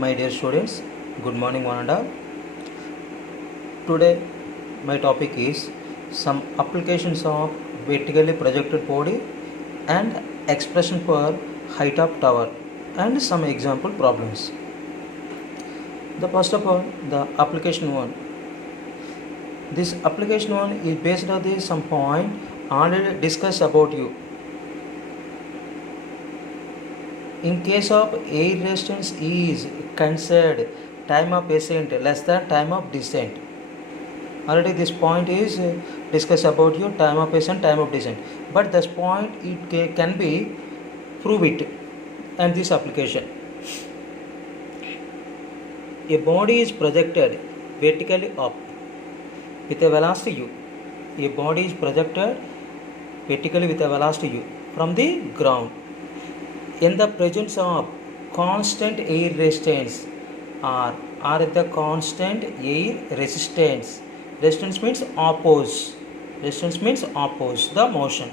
My dear students, good morning one and all. Today my topic is some applications of vertically projected body and expression for height of tower and some example problems. The first of all, the application 1. This application 1 is based on the some point already discussed about you. In case of air resistance is considered time of ascent less than time of descent. Already this point is discussed about your time of ascent, time of descent. But this point it can be prove it and this application. A body is projected vertically up with a velocity u. A body is projected vertically with a velocity u from the ground in the presence of constant air resistance or the constant air resistance. Resistance means oppose the motion.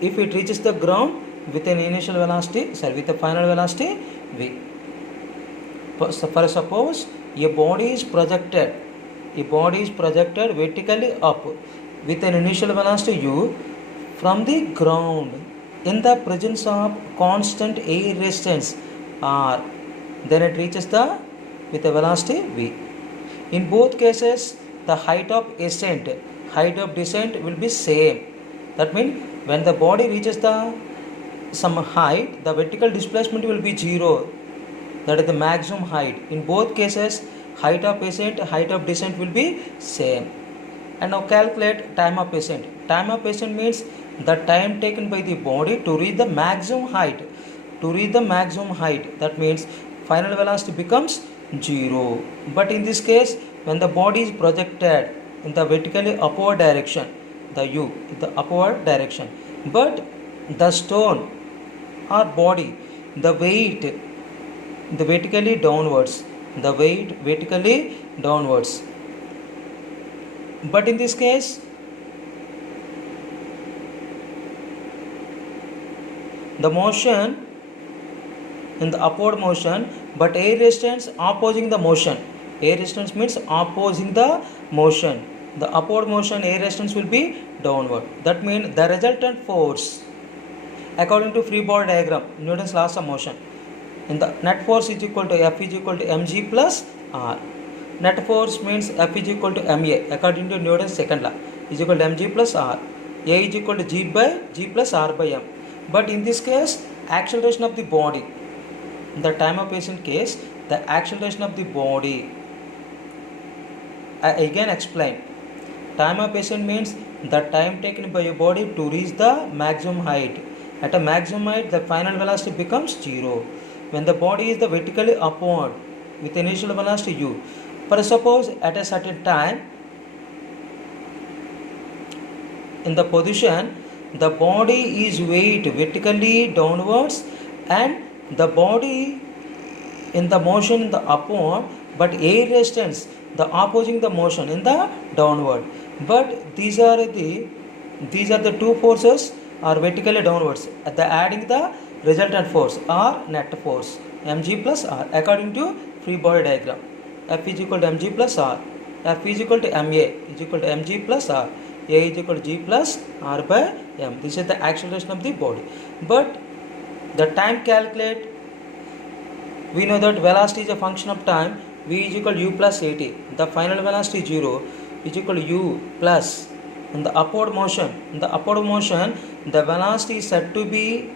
If it reaches the ground with an initial velocity, with a final velocity v. For suppose a body is projected vertically up with an initial velocity u from the ground in the presence of constant air resistance r, then it reaches with a velocity v. In both cases the height of ascent, height of descent will be same. That means when the body reaches some height, the vertical displacement will be 0. That is the maximum height. In both cases height of ascent, height of descent will be same. And now calculate time of ascent. Time of ascent means the time taken by the body to reach the maximum height. That means final velocity becomes 0. But in this case, when the body is projected in the vertically upward direction, the upward direction, but the stone or body, the weight vertically downwards. But in this case, the motion in the upward motion, but air resistance opposing the motion. Air resistance means opposing the motion. The upward motion air resistance will be downward. That means the resultant force, according to free body diagram, Newton's laws of motion, in the net force is equal to F is equal to mg plus r. Net force means F is equal to ma, according to Newton's second law, is equal to mg plus r. A is equal to g plus r by m. But in this case, acceleration of the body, in the time of ascent case, the acceleration of the body, I again explain. Time of ascent means the time taken by your body to reach the maximum height. At a maximum height, the final velocity becomes 0. When the body is vertically upward with initial velocity u. For suppose at a certain time, in the position, the body is weight vertically downwards and the body in the motion in the upward, but air resistance the opposing the motion in the downward. But these are the two forces are vertically downwards. The adding the resultant force or net force mg plus r, according to free body diagram. F is equal to mg plus r. F is equal to ma is equal to mg plus r. A is equal to g plus r by m. This is the acceleration of the body. But the time calculate, we know that velocity is a function of time. V is equal to u plus at. The final velocity 0 is equal to u plus. In the upward motion, the velocity is said to be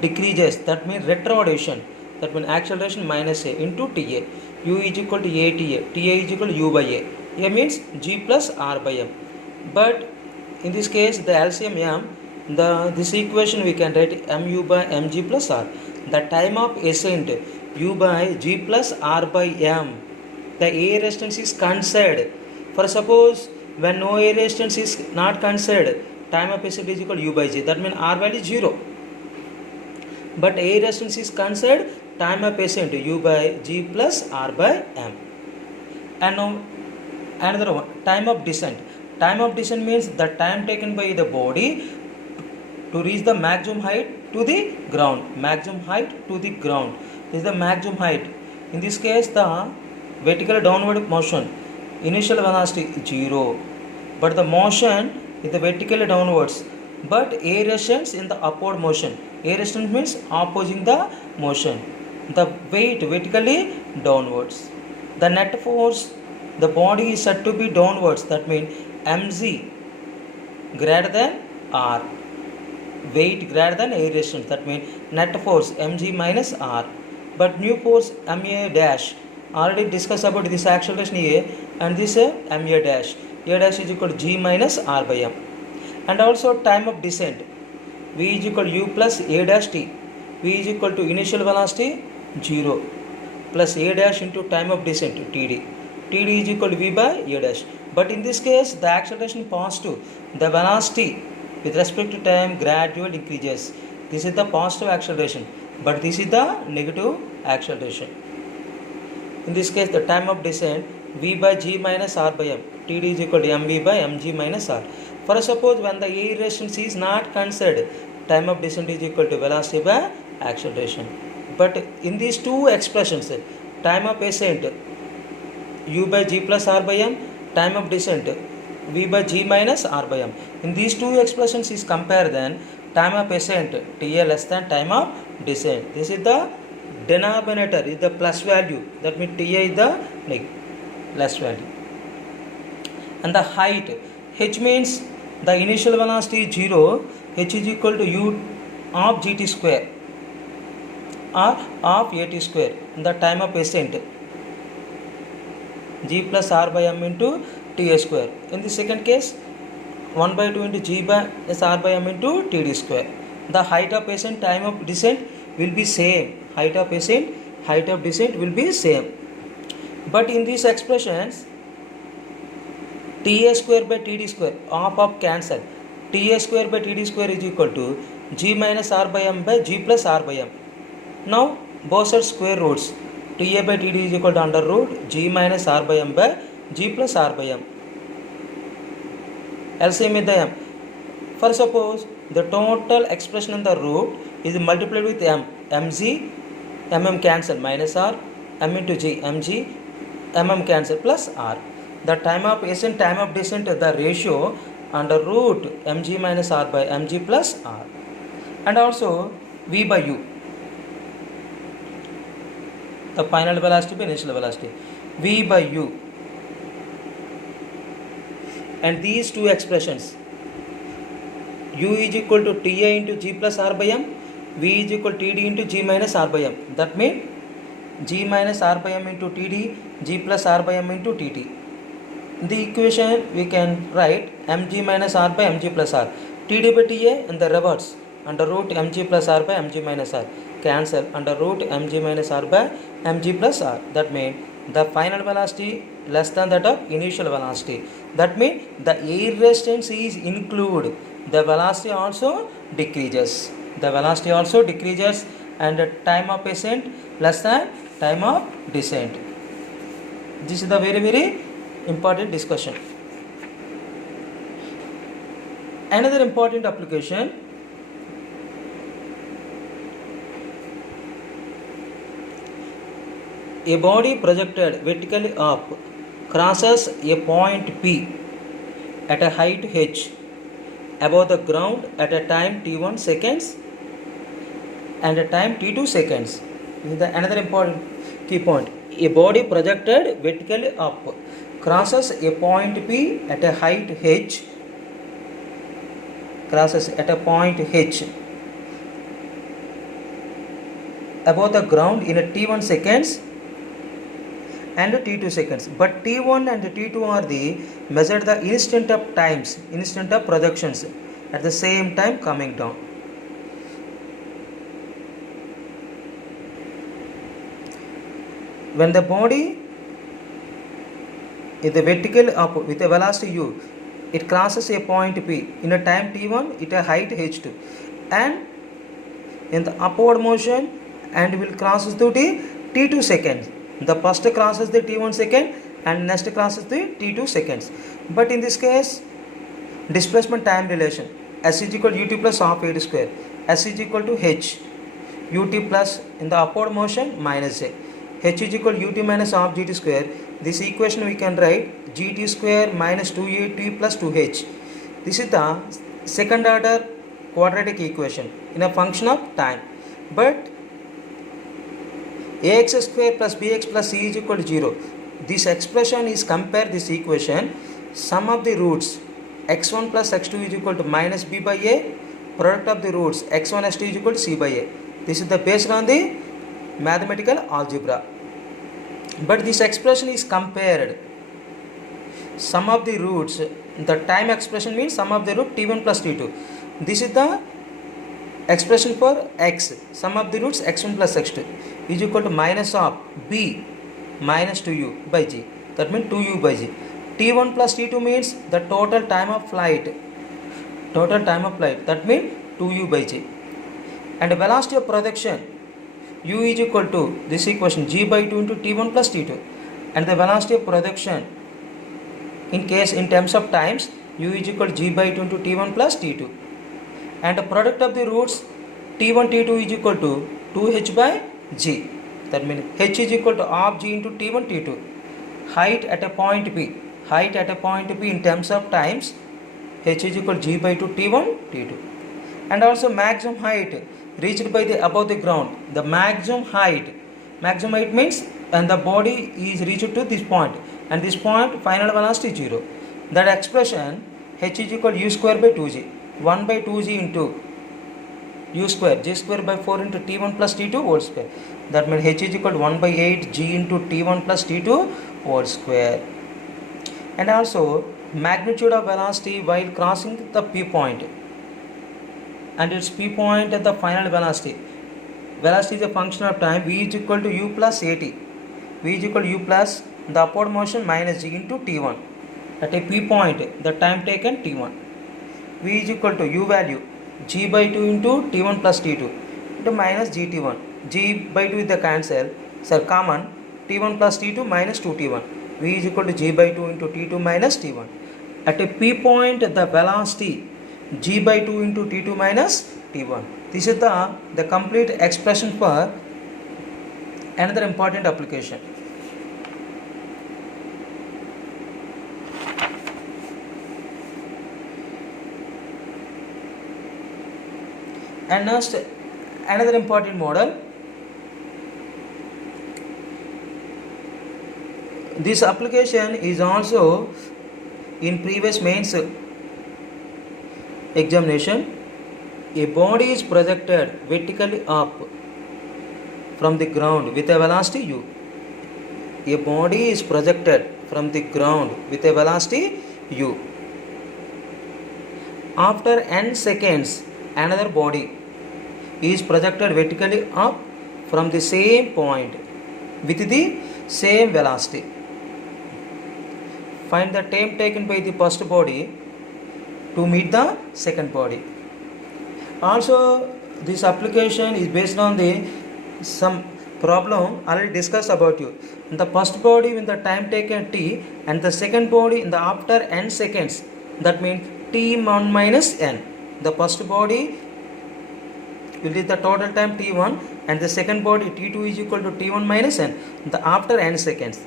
decreases. That means retrogression. That means acceleration minus a into ta. U is equal to a ta. Ta is equal to u by a. A means g plus r by m. But in this case, the LCM m, this equation we can write mu by mg plus r. The time of ascent u by g plus r by m. The air resistance is considered. For suppose when no air resistance is not considered, time of ascent is equal to u by g. That means r value is 0. But air resistance is considered, time of ascent u by g plus r by m. And now another one, time of descent. Time of descent means the time taken by the body to reach the maximum height to the ground. Maximum height to the ground. This is the maximum height. In this case, the vertical downward motion, initial velocity 0, but the motion is the vertically downwards. But air resistance in the upward motion. Air resistance means opposing the motion. The weight vertically downwards. The net force, the body is said to be downwards. That means mg greater than r. Weight greater than air resistance. That means net force mg minus r. But new force ma dash. Already discussed about this acceleration A and this ma dash. A dash is equal to g minus r by m. And also time of descent. V is equal to u plus a dash t. V is equal to initial velocity 0 plus a dash into time of descent td. Td is equal to v by a dash. But in this case, the acceleration positive. The velocity with respect to time gradually increases. This is the positive acceleration. But this is the negative acceleration. In this case, the time of descent v by g minus r by m. Td is equal to mv by mg minus r. For suppose when the air resistance is not considered, time of descent is equal to velocity by acceleration. But in these two expressions, time of ascent u by g plus r by m, time of descent v by g minus r by m. In these two expressions is compared, then time of ascent ta less than time of descent. This is the denominator is the plus value. That means ta is the less value. And the height, h means the initial velocity is 0, h is equal to u of gt square or of at square. In the time of ascent, g plus r by m into t square. In the second case, 1 by 2 into g by r by m into td square. The height of ascent, time of descent will be same. Height of ascent, height of descent will be same. But in these expressions, ta square by td square of cancel. Ta square by td square is equal to g minus r by m by g plus r by m. Now both are square roots. Ta by td is equal to under root g minus r by m by g plus r by m. LCM with the m. For suppose the total expression in the root is multiplied with m. Mg, mm cancel minus r, m into g, mg, mm cancel plus r. The time of ascent, time of descent, the ratio under root mg minus r by mg plus r. And also v by u, the final velocity by initial velocity, v by u. And these two expressions, u is equal to ta into g plus r by m, v is equal to td into g minus r by m. That means g minus r by m into td, g plus r by m into tt. In the equation we can write mg minus r by mg plus r. Td by ta in the reverse, under root mg plus r by mg minus r. Cancel, under root mg minus r by mg plus r. That means the final velocity less than that of initial velocity. That means the air resistance is included. The velocity also decreases. The velocity also decreases, and the time of ascent less than time of descent. This is the very important discussion. Another important application, a body projected vertically up crosses a point P at a height h above the ground at a time t1 seconds and a time t2 seconds. This is another important key point. A body projected vertically up crosses a point P at a height h, crosses at a point h above the ground in a t1 seconds and t2 seconds. But t1 and t2 are the measured the instant of times, instant of projections at the same time coming down. When the body is the vertical up with a velocity u, it crosses a point P in a time t1 at a height h2, and in the upward motion and will crosses to the t2 seconds. The first crosses the t1 second and next crosses the t2 seconds. But in this case, displacement time relation, S is equal to ut plus half at square. S is equal to h. Ut plus in the upward motion minus j. H is equal to ut minus half gt square. This equation we can write gt square minus 2at plus 2h. This is the second order quadratic equation in a function of time. But ax square plus bx plus c is equal to 0. This expression is compare this equation. Sum of the roots x1 plus x2 is equal to minus b by a. Product of the roots x1 x2 is equal to c by a. This is the based on the mathematical algebra. But this expression is compared. Sum of the roots, the time expression means sum of the root t1 plus t2. This is the expression for x. Sum of the roots x1 plus x2 is equal to minus of b minus 2u by g. That means 2u by g. T1 plus T2 means the total time of flight. Total time of flight. That means 2u by g. And velocity of projection u is equal to this equation g by 2 into T1 plus T2. And the velocity of projection in terms of times u is equal to g by 2 into T1 plus T2. And the product of the roots T1 T2 is equal to 2h by g. That means h is equal to half g into T1 T2. Height at a point P. Height at a point P in terms of times h is equal to g by 2 T1 T2. And also maximum height reached by the above the ground. The maximum height means and the body is reached to this point, and this point final velocity is 0. That expression h is equal to u square by 2g. 1 by 2g into u square, g square by 4 into T1 plus T2 whole square. That means h is equal to 1 by 8 g into T1 plus T2 whole square. And also magnitude of velocity while crossing the P point, and its P point at the final velocity. Velocity is a function of time. V is equal to u plus at. V is equal to u plus the upward motion minus g into T1. At a P point, the time taken T1. V is equal to u value g by 2 into T1 plus T2 into minus gt1. G by 2 is the cancel, common. T1 plus T2 minus 2T1. V is equal to g by 2 into T2 minus T1. At a P point, the velocity g by 2 into T2 minus T1. This is the complete expression for another important application. And next, another important model. This application is also in previous mains examination. A body is projected vertically up from the ground with a velocity u. A body is projected from the ground with a velocity u. After n seconds, another body is projected vertically up from the same point with the same velocity. Find the time taken by the first body to meet the second body. Also, this application is based on the some problem already discussed about you. In the first body in the time taken t, and the second body in the after n seconds, that means t1 minus n. The first body will be the total time t1, and the second body t2 is equal to t1 minus n, the after n seconds.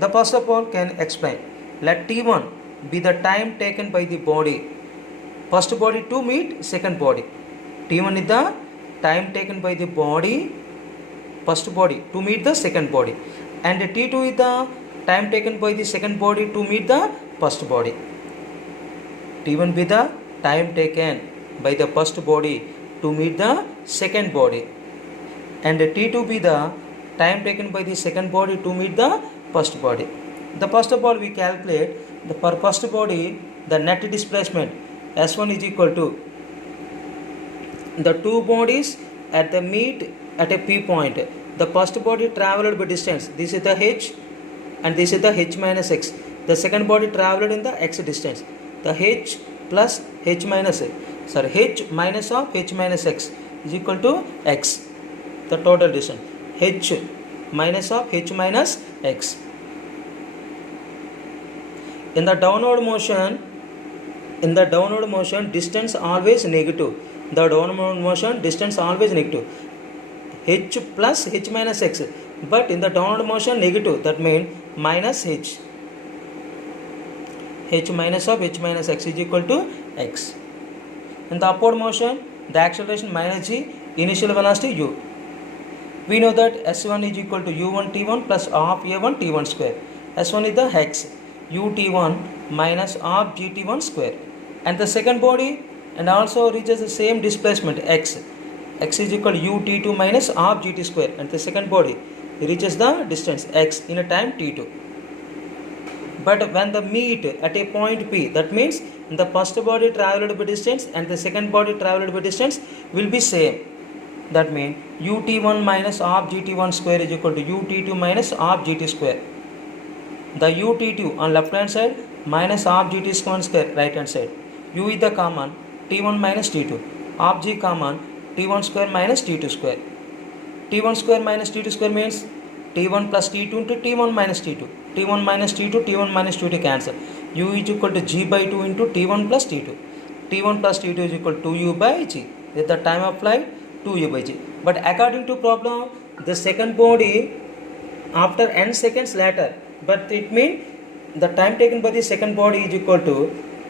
The first of all can explain. Let t1 be the time taken by the body, first body to meet second body. T1 is the time taken by the body, first body to meet the second body, and T2 is the time taken by the second body to meet the first body. T1 be the time taken by the first body to meet the second body, and T2 be the time taken by the second body to meet the first body. The first of all we calculate the for first body the net displacement S1 is equal to the two bodies at the meet at a P point. The first body travelled by distance, this is the h, and this is the h minus x. The second body travelled in the x distance. The h plus h minus x, h minus of h minus x is equal to x, the total distance. H minus of h minus x. In the downward motion, In the downward motion, distance always negative. The downward motion, distance always negative. H plus h minus x. But in the downward motion, negative. That means minus h. H minus of h minus x is equal to x. In the upward motion, the acceleration minus g, initial velocity u. We know that s1 is equal to u1 t1 plus half a1 t1 square. S1 is the x, ut1 minus half gt1 square. And the second body and also reaches the same displacement x. X is equal to ut2 minus half gt square. And the second body reaches the distance x in a time t2. But when they meet at a point P, that means the first body traveled by distance and the second body traveled by distance will be same. That means ut1 minus half gt1 square is equal to ut2 minus half gt square. The ut2 on left hand side minus half gt square right hand side. U is the common, t1 minus t2. Half g common, t1 square minus t2 square. T1 square minus t2 square means t1 plus t2 into t1 minus t2. T1 minus t2, t1 minus t2 cancel. U is equal to g by 2 into t1 plus t2. T1 plus t2 is equal to 2u by g. At the time of flight, 2u by g. But according to problem, the second body after n seconds later, but it means the time taken by the second body is equal to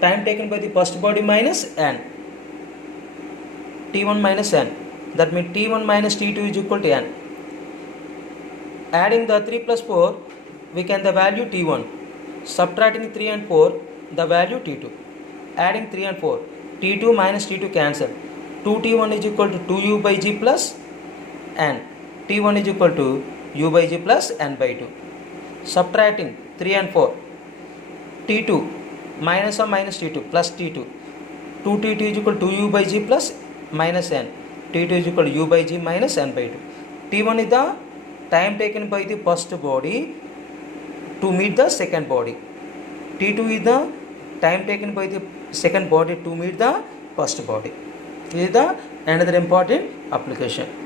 time taken by the first body minus n. T1 minus n. That means T1 minus T2 is equal to n. Adding the 3 plus 4, we can the value T1. Subtracting 3 and 4, the value T2. Adding 3 and 4, T2 minus T2 cancel. 2T1 is equal to 2u by g plus n. T1 is equal to u by g plus n by 2. Subtracting 3 and 4, T2 minus or minus T2 plus T2. 2T2 is equal to u by g plus minus n. T2 is equal to u by g minus n by 2. T1 is the time taken by the first body to meet the second body. T2 is the time taken by the second body to meet the first body. This is the another important application.